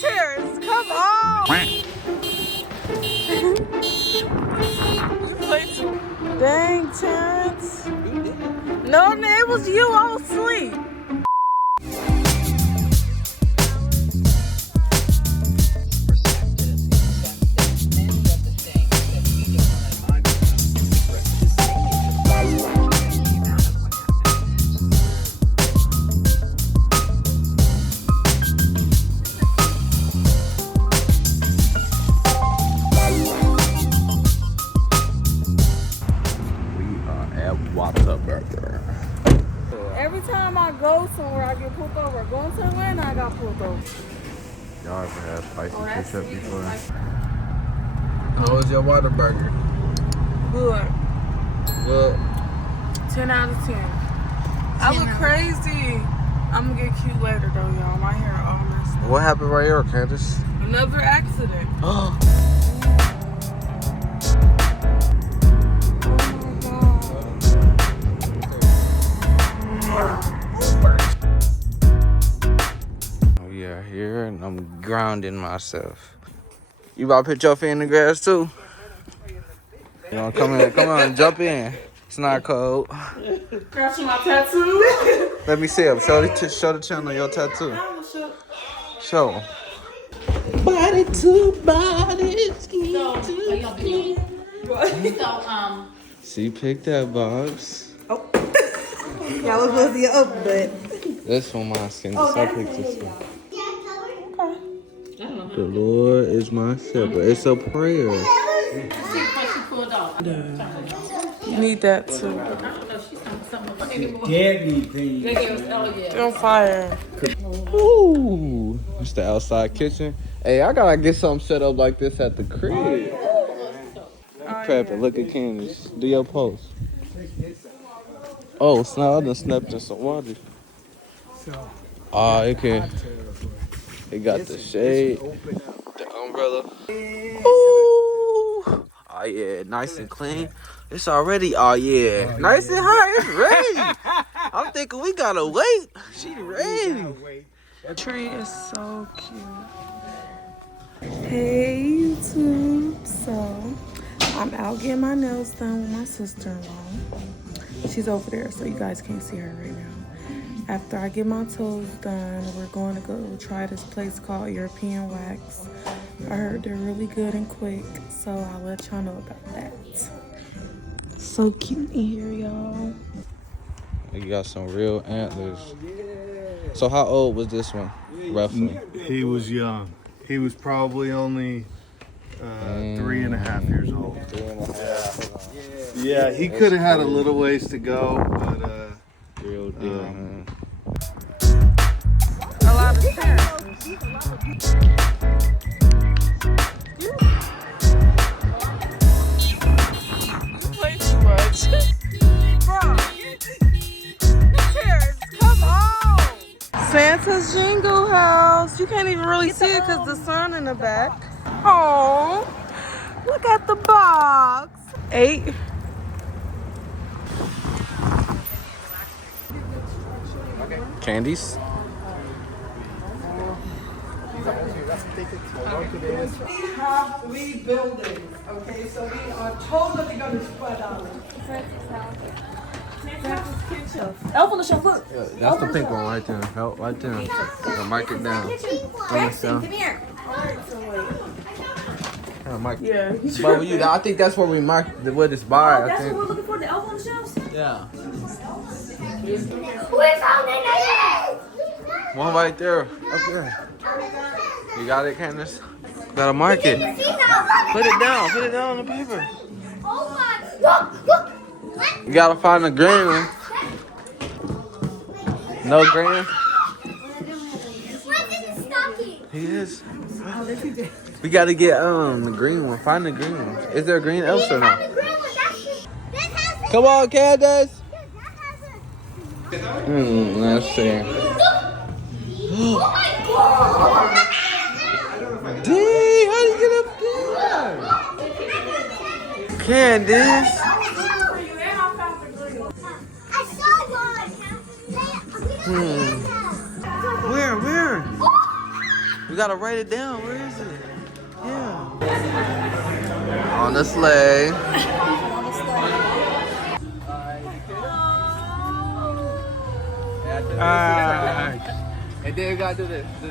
Terrence, come on! You played too. Dang, Terrence. No, it was you all asleep. Every time I go somewhere, I get pulled over. Going to Atlanta, I got pulled over. Y'all ever had spicy ketchup before? How was your Whataburger? Good. Well, 10 out of 10. I look crazy. I'm gonna get cute later though, y'all. My hair all messed up. what happened right here, Candice? Another accident. Oh. We are here and I'm grounding myself. You about to put your feet in the grass too? You wanna come in? Come on, jump in. It's not cold. Scratching my tattoo. Let me see it. Show the channel your tattoo. Show. Body to body, skin to skin. She picked that box. Oh. Y'all was supposed to get up, but. That's for my skin. I picked this one. The Lord is my shepherd. It's a prayer. You need that too. They're on fire. Ooh, it's the outside kitchen. Hey, I gotta get something set up like this at the crib. Prep it. Look at Candice. Do your post. Oh, snap! I done snapped in some water. It can. It got the shade, the umbrella. Ooh. Oh yeah, nice and clean. It's already, nice and hot. It's ready. I'm thinking we gotta wait. She ready. The tree is so cute. Hey YouTube. So I'm out getting my nails done with my sister-in-law. She's over there, so you guys can't see her right now. After I get my toes done, we're going to go try this place called European Wax. I heard they're really good and quick, so I'll let y'all know about that. So cute in here, y'all. You got some real antlers. So how old was this one, roughly? He was young. He was probably only 3.5 years old. 3.5. Yeah, he could have had a little ways to go, but real deal, man. A lot of hair. You play too much. Bro. Terrence, come on. Santa's Jingle House. You can't even really see it because the sun in the back. Oh, look at the box. 8. Candies? We have 3 buildings, okay? So we are totally going to spread out. Elf on the shelf, look. Yeah, that's the pink one right there. Help, right there. Mark it down. Braxton, come here. Mark. Yeah. But I think that's where we marked where this bar. I That's think. what we're looking for, the elf on the shelves? Yeah. We found it! One right there. Up there. You got it, Candice? Gotta mark it. Put it down. Put it down on the paper. Oh my! Look! You gotta find the green one. No green? What's in the stocking? He is. We gotta get the green one. Find the green one. Is there a green elf or not? Come on, Candace. Let's see. Oh my god! Dang, how do you get up there? Candace. I saw one. Where? We gotta write it down. Where is it? Yeah. On the sleigh. And then we gotta do this. Do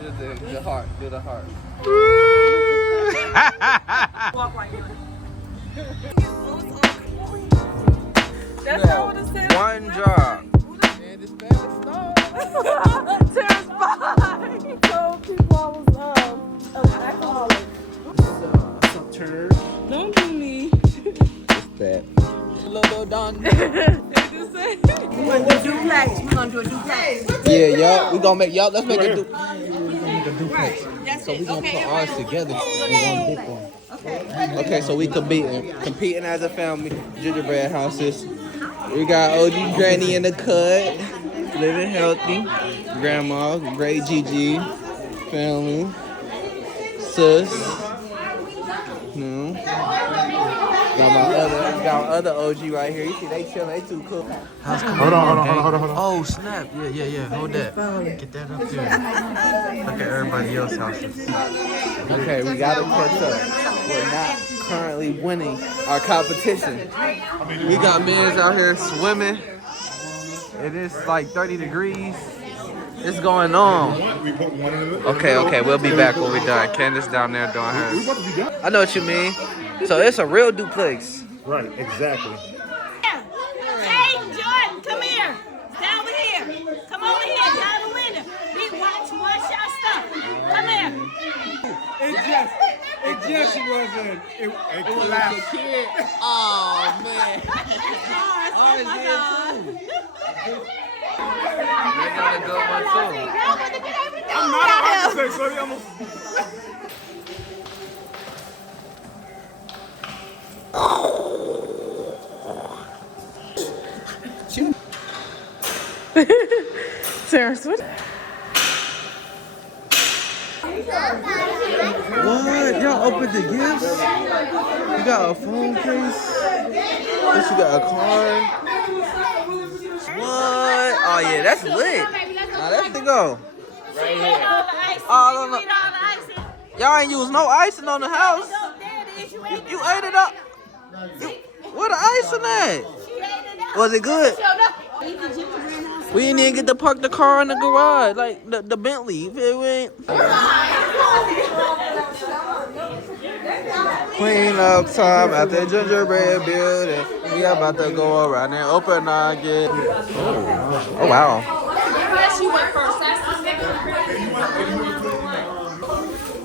the heart. Do the heart. That's not what it says. One job. And this family stone. Terrence bye. He told people I was alcoholic. What's up, turd? Don't do me. It's that. Little Don. What did you say? We're gonna do duplex. We're gonna do a duplex. Yeah, y'all. We gonna make y'all. Let's make a Right. Right. That's So it. we gonna Okay, put ours together in one big one. Okay, so we competing as a family. Gingerbread houses. We got OG Granny in the cut, living healthy. Grandma, great Gigi, family, sis. No. Got my other OG right here. You see they chilling, they too cool. Hold on. Oh snap! Yeah. Hold that. Get that up there. Look at everybody else's houses. Okay, we gotta catch up. We're not currently winning our competition. We got men out here swimming. It is like 30 degrees. It's going on. Okay, we'll be back when we're done. Candice down there doing hers. I know what you mean. So it's a real duplex. Right, exactly. Hey, Jordan, come here. Stay over here. Come over here. Down the window. Watch your stuff. Come here. It just wasn't. It collapsed. Oh man. They got a good one too. I'm not an architect, so I'm Terrence, what? What? Y'all opened the gifts? You got a phone case? What, you got a card? What? Oh yeah, that's lit. Now let's go. Right here. Oh, no. Y'all ain't used no icing on the house. You ate it up. Where the icing at? Was it good? We didn't even get to park the car in the garage, like the Bentley. You feel me? Clean up time at the Gingerbread building. We about to go around and open our gate. Oh wow. She went first.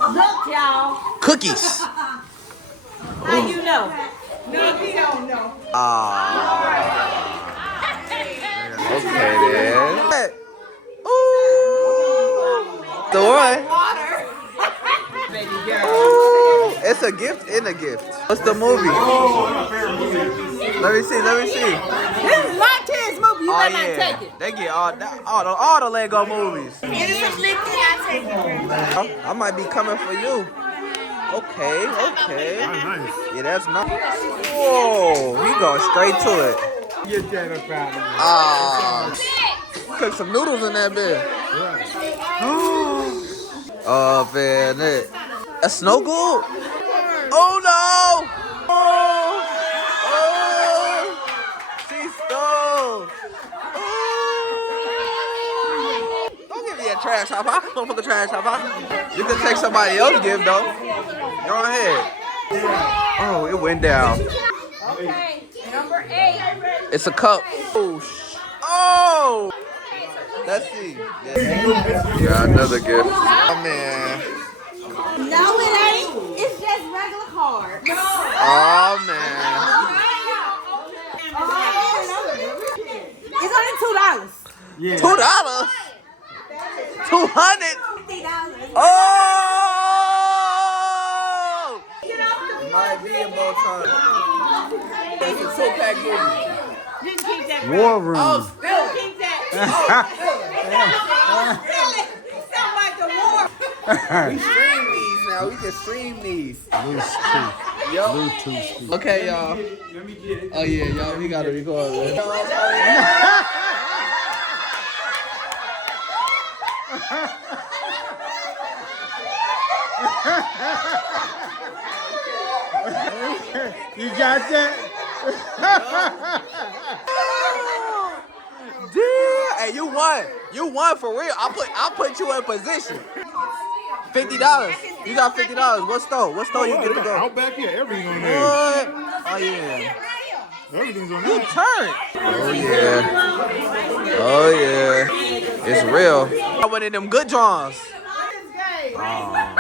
Look, y'all. Cookies. How you know? We don't know. Okay then. Ooh. The one. Ooh. It's a gift in a gift. What's the movie? Let me see. This is my kids' movie. You better not take it. They get all the Lego movies. It is a big thing. I take it. I might be coming for you. Okay. nice. Yeah, that's nice. Whoa, he going straight to it. Get that up out of Cook some noodles in that bit. Oh man, a snow globe? Oh no! Oh, she stole. Don't give me a trash hopper. Don't fuck a trash hopper. You can take somebody else's gift though. Go ahead. Oh, it went down. Okay, number 8. It's a cup. Oh! Let's see. Yeah, another gift. Oh man. No, it ain't. It's just regular card. Oh man. It's only $2. $2? $200? Oh! It might be a bow tie. It's a 2-pack movie. You can keep that. War Room. Oh, still. Keep that. We stream these now. We can stream these. Bluetooth. Okay, y'all. Oh yeah, y'all. We gotta record. You got that? Damn. Hey, you won. You won for real. I'll put you in position. $50. You got $50. What store? What store you get to go? Out back here, everything on there. What? Oh yeah. Everything's on You there. turned. Oh yeah. Oh yeah. It's real. I went in them good Johns. Oh.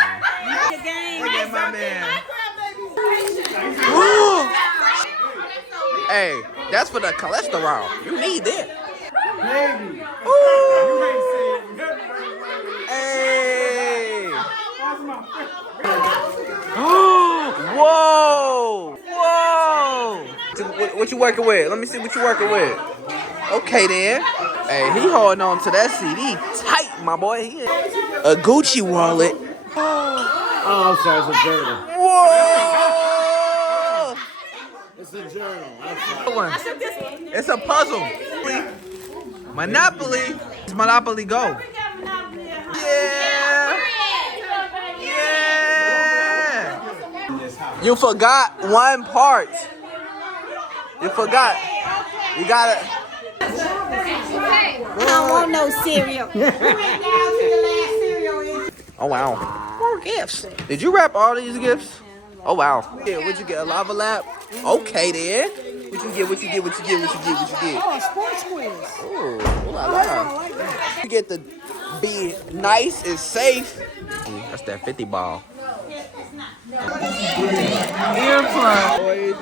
Look at my man. Ooh. Hey, that's for the cholesterol. You need that. Baby. Ooh. Hey. Whoa. Whoa. What you working with? Let me see what you working with. Okay then. Hey, he holding on to that CD tight, my boy. A Gucci wallet. Oh, I'm sorry, it's a journal. Whoa! It's a journal. It's a puzzle. Monopoly. It's Monopoly Go. Yeah. Yeah. You forgot one part. You forgot. You gotta. I don't want no cereal. Oh wow. More gifts. Did you wrap all these gifts? Oh wow. Yeah, what'd you get? A lava lap? Okay then. What you get? What you get? What you get? What you get? What you get? Oh, a sports quiz. Oh la la. You get to be nice and safe. That's that 50 ball. Earplug.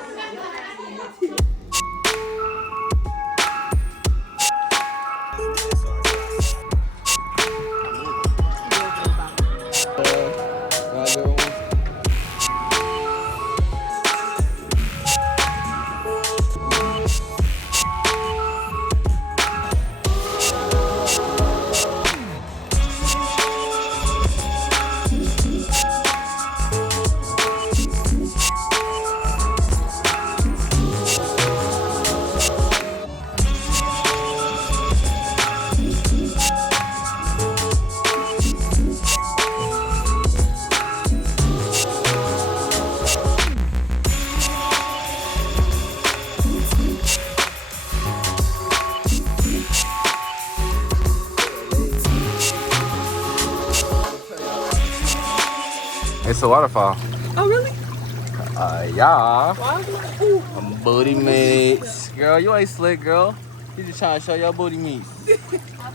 It's a waterfall. Oh, really? Yeah. Booty meats. Girl, you ain't slick, girl. You just trying to show your booty meats.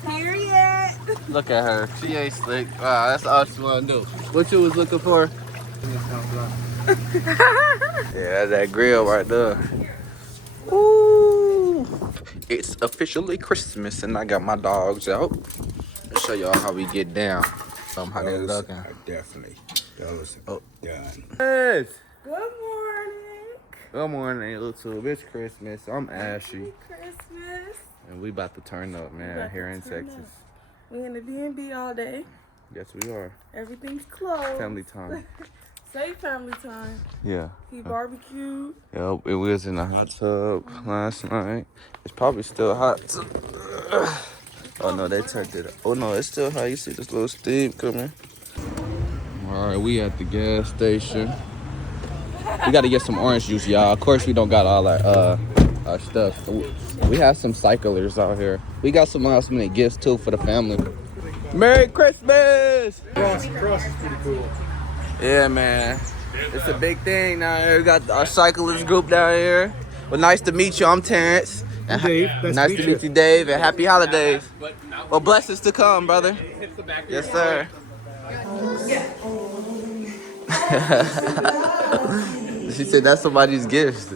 Period. Look at her. She ain't slick. Wow, that's all she want to do. What you was looking for? Yeah, that grill right there. Ooh. It's officially Christmas and I got my dogs out. I'll show y'all how we get down. How they looking. Definitely. Those Oh. done. Yes. Good morning. Good morning, YouTube. It's Christmas. I'm Ashy. Christmas. And we about to turn up, man, here in Texas. We in the D&B all day. Yes, we are. Everything's closed. Family time. Say family time. Yeah. He barbecued. Yep, it was in the hot tub last night. It's probably still hot. Oh no, they turned it up. Oh no, it's still hot. You see this little steam coming. All right, we at the gas station. We got to get some orange juice, y'all. Of course, we don't got all our stuff. We have some cyclers out here. We got some last minute gifts too for the family. Merry Christmas! Cross is pretty cool. Yeah, man. It's a big thing down here. We got our cyclist group down here. Well, nice to meet you. I'm Terrence. And Dave, nice to meet you, Dave. And happy holidays. Well, blessings to come, brother. Yes, sir. She said that's somebody's gift.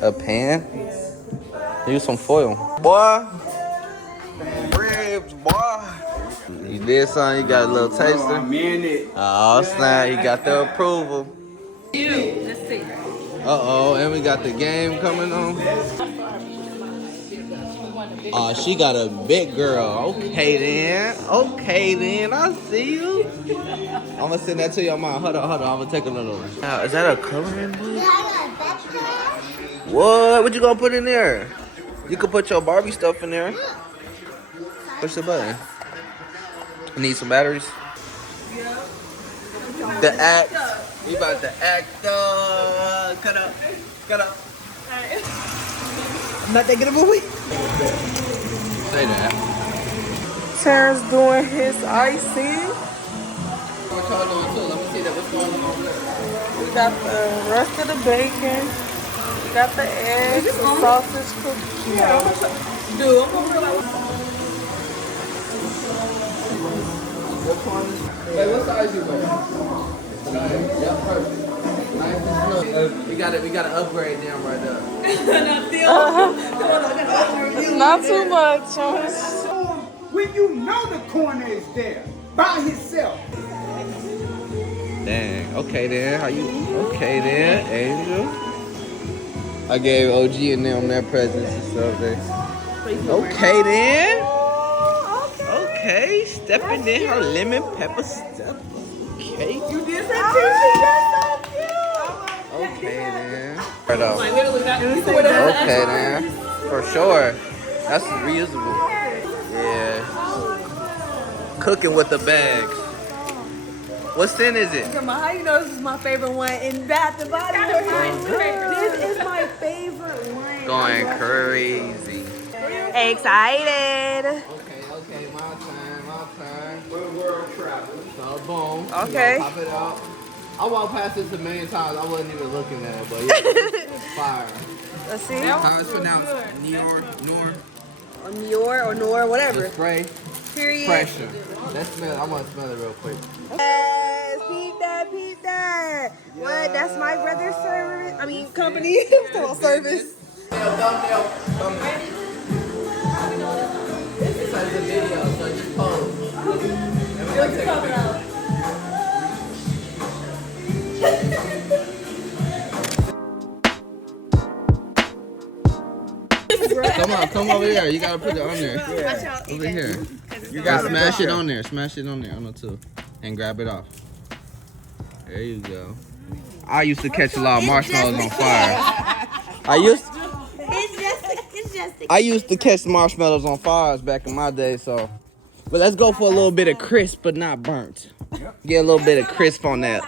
A pan? Use some foil. Boy. Ribs, boy. You did something, you got a little taster. Oh, snap, you got the approval. Let's see. Uh-oh, and we got the game coming on. Oh, she got a big girl. Okay then, I see you. I'm gonna send that to your mom. Hold on, I'm gonna take a little. Is that a coloring book? What you gonna put in there? You can put your Barbie stuff in there. Push the button. You need some batteries? The act. We about to act up. Cut up. Cut up. I'm not taking a movie. Say that. Terrence doing his icing. What y'all doing too? Let me see that. What's going on over there? We got the rest of the bacon. We got the eggs, the sausage cookies. Yeah. Hey, what size you wear? Yeah, perfect. Nice and slow. We gotta upgrade them right there. Not too much. When you know the corner is there by himself. Dang. Okay then. How you? Okay then, Angel. I gave OG and them their presents and stuff there. Okay then. Okay, stepping in her lemon pepper stuff. Okay. You did that t-shirt. Okay then. Right off. Okay then. For sure. That's reusable. Yeah. Cooking with the bags. What scent is it? How you know this is my favorite one in Bath and Body Works? This is my favorite one. Going crazy. Excited. Okay, my turn. We're world travel. So boom. Okay. Pop it out. I walked past this a million times. I wasn't even looking at it, but yeah, it's fire. Let's see. How it's pronounced? Nor or Nor, whatever. Spray. Period. Pressure. Let's smell it. I want to smell it real quick. Yes, peep that. What? That's my brother's service. I mean, company. Still on service. Thumbnail. This is a video, so just pose. Come over here. You gotta put it on there. Yeah. Over here. You gotta smash it on there. Smash it on there on the two, and grab it off. There you go. I used to catch a lot of marshmallows on fire. I used to catch marshmallows on fires back in my day. So, but let's go for a little bit of crisp, but not burnt. Get a little bit of crisp on that.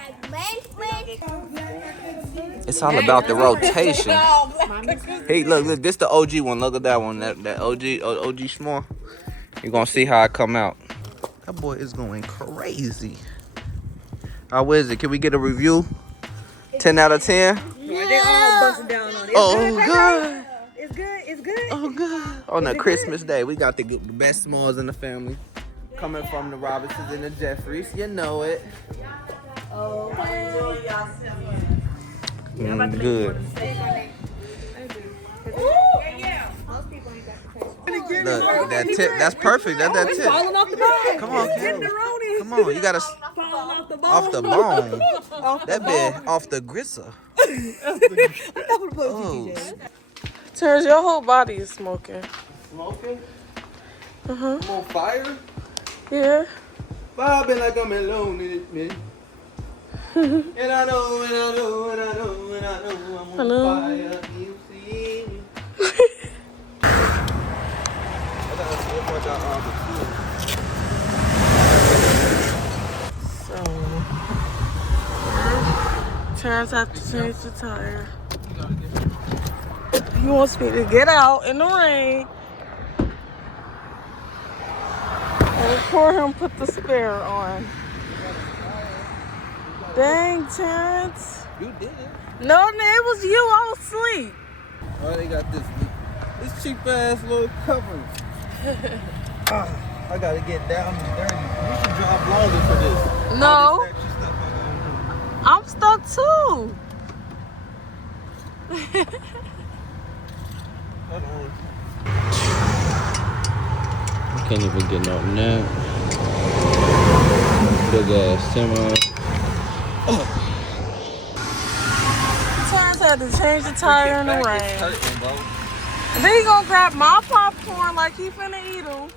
It's all about the rotation. Hey, look, this the OG one. Look at that one. That OG small. You're gonna see how I come out. That boy is going crazy. How is it? Can we get a review? 10 out of 10? Yeah, they all busting down on it. Oh, good. It's good. Oh, good. On a Christmas day, we got the best smalls in the family. Coming from the Robinsons and the Jeffries. You know it. Good. Look, that tip, that's perfect. That's that tip. Falling off the bone. Come on, Kim. Come on, you gotta off the bone. That bit off the gristle. Oh. Terrence, your whole body is smoking. Smoking? Uh-huh. I'm on fire? Yeah. Bobbing like I'm alone in it, man. And I know, I'm Hello. on fire. You see me. I gotta see if I got all the food. So, Terrence have to change the tire. He wants me to get out in the rain and record him put the spare on. Dang, Terrence. You did it. No, it was you. I was asleep. Oh, they got this cheap ass little cover. I gotta get down and dirty. You should drive longer for this. No. All this extra stuff I got. I'm stuck too. Hold on. I can't even get no nap. Big ass timber. Terrence had to change the tire in the rain. And then he gonna grab my popcorn like he finna eat them.